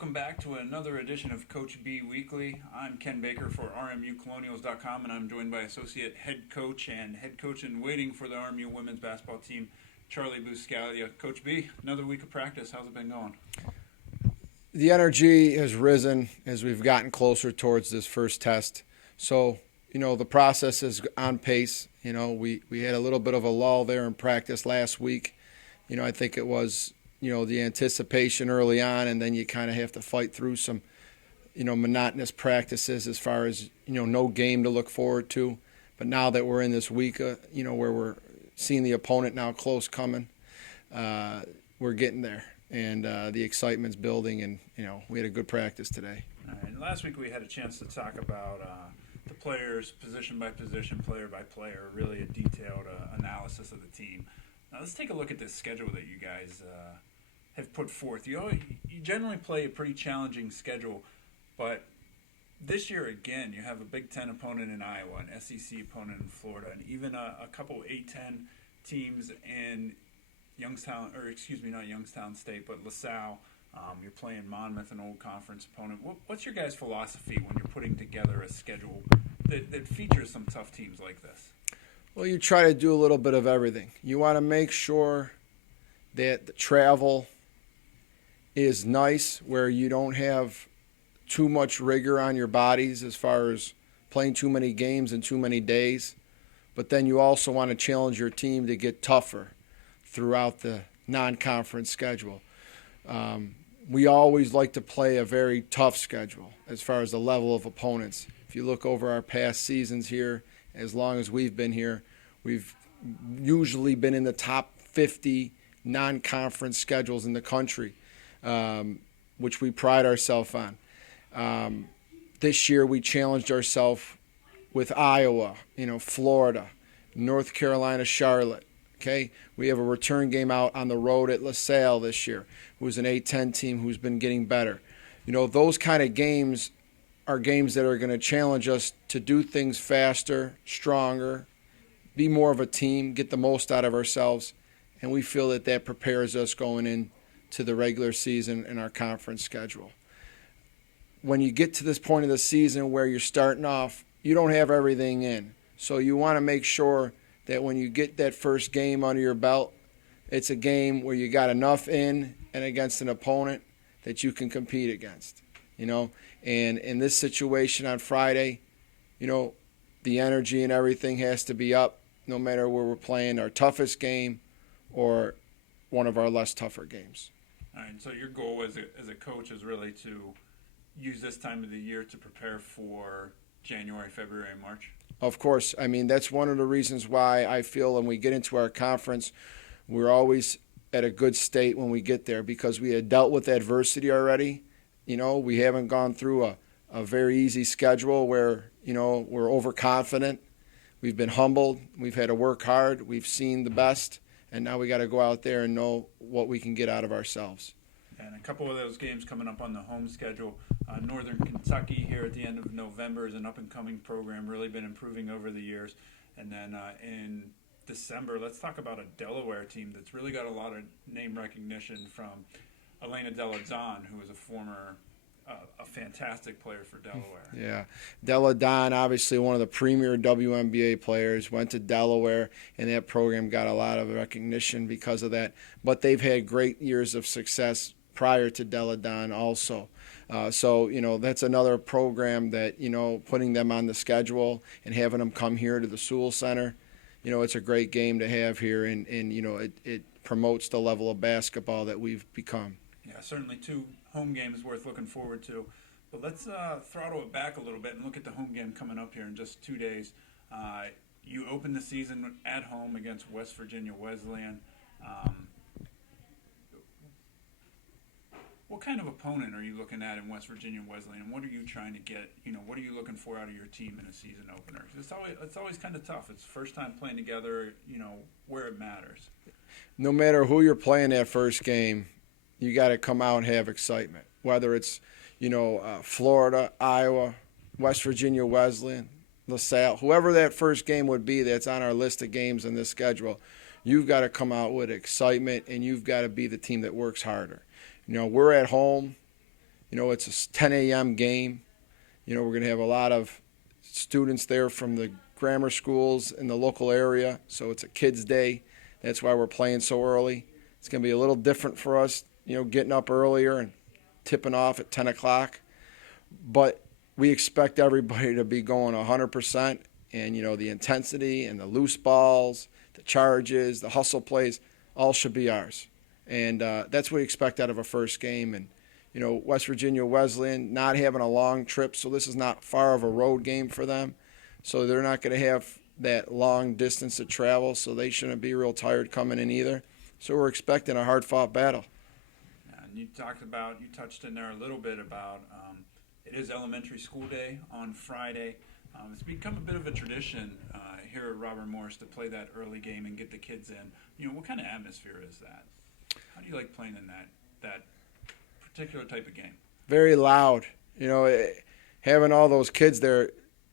welcome back to another edition of Coach B Weekly. I'm Ken Baker for RMUcolonials.com, and I'm joined by associate head coach in waiting for the RMU women's basketball team, Charlie Buscalia. Coach B, another week of practice. How's it been going? The energy has risen as we've gotten closer towards this first test. So, the process is on pace. We had a little bit of a lull there in practice last week. I think it was the anticipation early on, and then you kind of have to fight through some, monotonous practices as far as, no game to look forward to. But now that we're in this week, where we're seeing the opponent now close coming, we're getting there. And the excitement's building, and, we had a good practice today. All right. Last week we had a chance to talk about the players position by position, player by player, really a detailed analysis of the team. Now let's take a look at this schedule that you guys have put forth. You generally play a pretty challenging schedule, but this year again you have a Big Ten opponent in Iowa, an SEC opponent in Florida, and even a couple A-10 teams in not Youngstown State, but LaSalle. You're playing Monmouth, an old conference opponent. What's your guys' philosophy when you're putting together a schedule that features some tough teams like this? Well, you try to do a little bit of everything. You want to make sure that the travel is nice, where you don't have too much rigor on your bodies as far as playing too many games in too many days. But then you also want to challenge your team to get tougher throughout the non-conference schedule. We always like to play a very tough schedule as far as the level of opponents. If you look over our past seasons here, as long as we've been here, we've usually been in the top 50 non-conference schedules in the country, which we pride ourselves on. This year we challenged ourselves with Iowa, Florida, North Carolina, Charlotte. Okay, we have a return game out on the road at LaSalle this year, who's an A-10 team who's been getting better. Those kind of games are games that are going to challenge us to do things faster, stronger, be more of a team, get the most out of ourselves, and we feel that prepares us going into the regular season and our conference schedule. When you get to this point of the season where you're starting off, you don't have everything in, so you want to make sure that when you get that first game under your belt, it's a game where you got enough in and against an opponent that you can compete against, And in this situation on Friday, the energy and everything has to be up no matter where we're playing our toughest game or one of our less tougher games. All right, so your goal as a coach is really to use this time of the year to prepare for January, February, and March? Of course. That's one of the reasons why I feel when we get into our conference, we're always at a good state when we get there, because we had dealt with adversity already. We haven't gone through a very easy schedule where, we're overconfident. We've been humbled. We've had to work hard. We've seen the best. And now we got to go out there and know what we can get out of ourselves. And a couple of those games coming up on the home schedule. Northern Kentucky here at the end of November is an up-and-coming program, really been improving over the years. And then in December, let's talk about a Delaware team that's really got a lot of name recognition from Elena Delle Donne, who is a former, a fantastic player for Delaware. Yeah, Delle Donne, obviously one of the premier WNBA players, went to Delaware, and that program got a lot of recognition because of that. But they've had great years of success prior to Delle Donne also. So that's another program that, putting them on the schedule and having them come here to the Sewell Center, it's a great game to have here, and it promotes the level of basketball that we've become. Yeah, certainly two home games worth looking forward to. But let's throttle it back a little bit and look at the home game coming up here in just 2 days. You open the season at home against West Virginia Wesleyan. What kind of opponent are you looking at in West Virginia Wesleyan? And what are you trying to get? What are you looking for out of your team in a season opener? It's always kind of tough. It's first time playing together, where it matters. No matter who you're playing that first game, you got to come out and have excitement. Whether it's, Florida, Iowa, West Virginia Wesleyan, LaSalle, whoever that first game would be that's on our list of games in this schedule, you've got to come out with excitement, and you've got to be the team that works harder. We're at home. It's a 10 a.m. game. We're going to have a lot of students there from the grammar schools in the local area, so it's a kids' day. That's why we're playing so early. It's going to be a little different for us, getting up earlier and tipping off at 10 o'clock. But we expect everybody to be going 100%, and, the intensity and the loose balls, the charges, the hustle plays, all should be ours. And that's what we expect out of a first game. And, West Virginia Wesleyan not having a long trip, so this is not far of a road game for them. So they're not going to have that long distance to travel, so they shouldn't be real tired coming in either. So we're expecting a hard-fought battle. And you touched in there a little bit about it is elementary school day on Friday. It's become a bit of a tradition here at Robert Morris to play that early game and get the kids in. What kind of atmosphere is that? How do you like playing in that particular type of game? Very loud. Having all those kids there,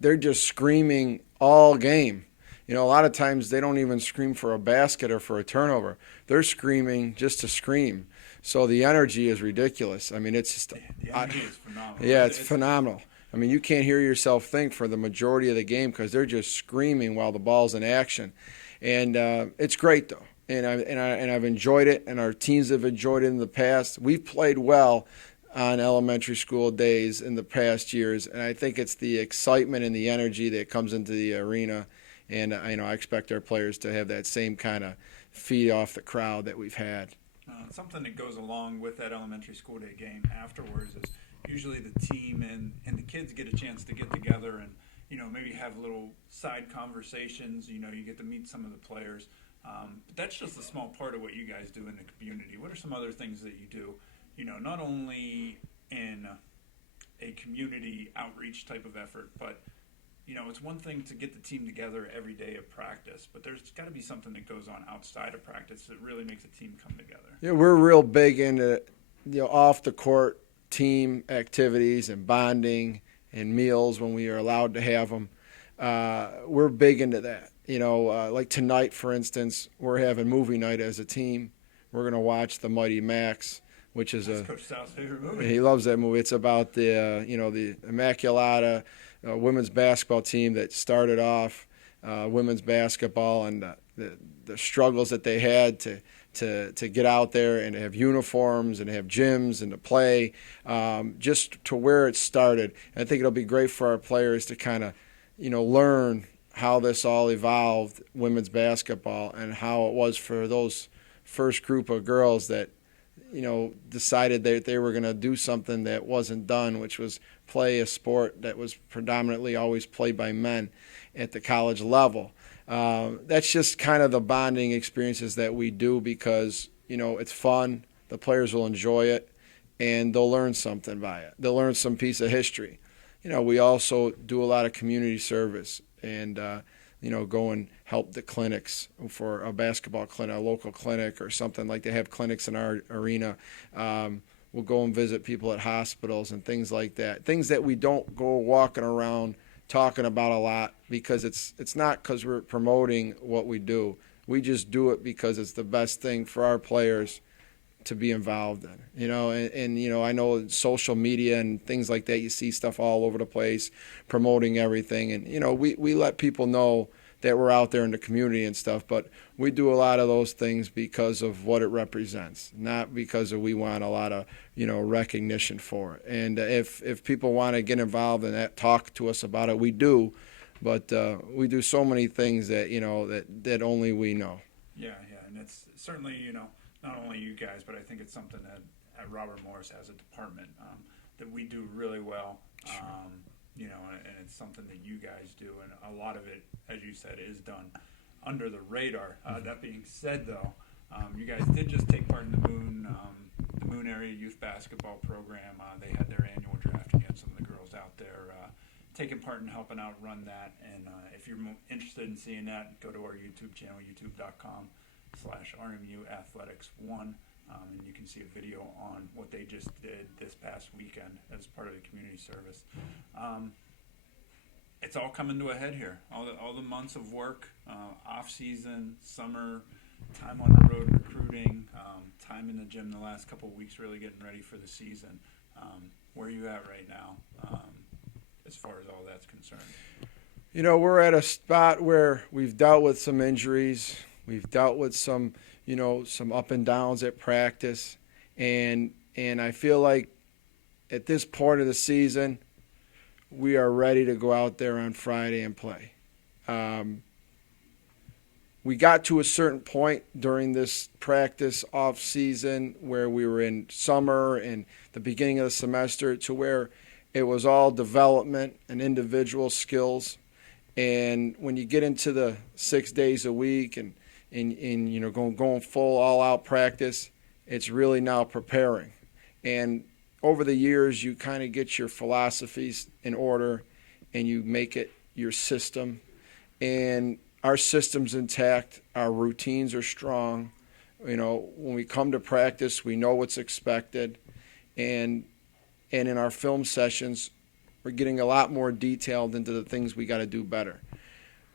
they're just screaming all game. A lot of times they don't even scream for a basket or for a turnover. They're screaming just to scream. So the energy is ridiculous. I mean, it's just the energy is phenomenal. Yeah, it's phenomenal. I mean, you can't hear yourself think for the majority of the game because they're just screaming while the ball's in action, and it's great though. And I've enjoyed it, and our teams have enjoyed it in the past. We've played well on elementary school days in the past years, and I think it's the excitement and the energy that comes into the arena, and I expect our players to have that same kind of feed off the crowd that we've had. Something that goes along with that elementary school day game afterwards is usually the team and the kids get a chance to get together and maybe have little side conversations. You get to meet some of the players. But that's just a small part of what you guys do in the community. What are some other things that you do, not only in a community outreach type of effort, but, it's one thing to get the team together every day of practice, but there's got to be something that goes on outside of practice that really makes a team come together. Yeah, we're real big into, off the court team activities and bonding and meals when we are allowed to have them. We're big into that. Like tonight, for instance, we're having movie night as a team. We're going to watch The Mighty Max, which is Coach Sal's favorite movie. He loves that movie. It's about the Immaculata women's basketball team that started off women's basketball and the struggles that they had to get out there and to have uniforms and to have gyms and to play, just to where it started. And I think it'll be great for our players to kind of, learn how this all evolved, women's basketball, and how it was for those first group of girls that, decided that they were going to do something that wasn't done, which was play a sport that was predominantly always played by men at the college level. That's just kind of the bonding experiences that we do because, it's fun, the players will enjoy it, and they'll learn something by it. They'll learn some piece of history. We also do a lot of community service and, go and help the clinics for a basketball clinic, a local clinic or something like they have clinics in our arena. We'll go and visit people at hospitals and things like that. Things that we don't go walking around talking about a lot because it's not because we're promoting what we do. We just do it because it's the best thing for our players to be involved in, and I know social media and things like that, you see stuff all over the place promoting everything. And, we let people know that we're out there in the community and stuff, but we do a lot of those things because of what it represents, not because we want a lot of, recognition for it. And if people want to get involved in that, talk to us about it, we do, but we do so many things that, that only we know. Yeah, and it's certainly, not only you guys, but I think it's something that at Robert Morris as a department that we do really well. Sure. And it's something that you guys do, and a lot of it, as you said, is done under the radar. That being said, though, you guys did just take part in the Moon Area Youth Basketball Program. They had their annual draft, and you had some of the girls out there taking part in helping out run that. And if you're interested in seeing that, go to our YouTube channel, youtube.com/RMU Athletics 1. And you can see a video on what they just did this past weekend as part of the community service. It's all coming to a head here. All the months of work, off season, summer, time on the road recruiting, time in the gym the last couple of weeks, really getting ready for the season. Where are you at right now, as far as all that's concerned? You know, we're at a spot where we've dealt with some injuries. We've dealt with some, some up and downs at practice. And I feel like at this point of the season, we are ready to go out there on Friday and play. We got to a certain point during this practice off season where we were in summer and the beginning of the semester to where it was all development and individual skills. And when you get into the 6 days a week and going full all out practice, it's really now preparing. And over the years, you kind of get your philosophies in order and you make it your system. And our system's intact. Our routines are strong. When we come to practice, we know what's expected. And in our film sessions, we're getting a lot more detailed into the things we got to do better.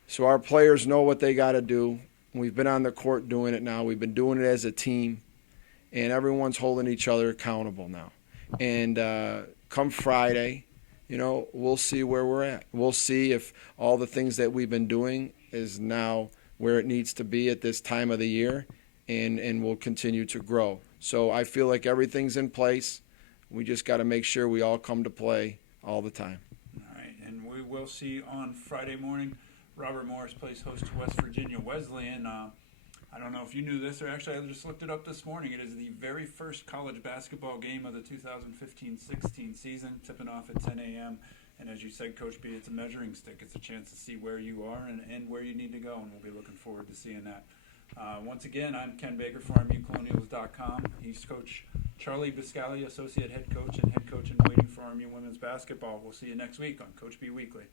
So our players know what they got to do. We've been on the court doing it now. We've been doing it as a team. And everyone's holding each other accountable now. And come Friday, we'll see where we're at. We'll see if all the things that we've been doing is now where it needs to be at this time of the year, and we'll continue to grow. So I feel like everything's in place. We just got to make sure we all come to play all the time. All right, and we will see on Friday morning. Robert Morris plays host to West Virginia Wesleyan. I don't know if you knew this, or actually I just looked it up this morning. It is the very first college basketball game of the 2015-16 season, tipping off at 10 a.m. And as you said, Coach B, it's a measuring stick. It's a chance to see where you are and where you need to go, and we'll be looking forward to seeing that. Once again, I'm Ken Baker, FarmUColonials.com. He's Coach Charlie Biscali, Associate Head Coach and Head Coach in Waiting for RMU Women's Basketball. We'll see you next week on Coach B Weekly.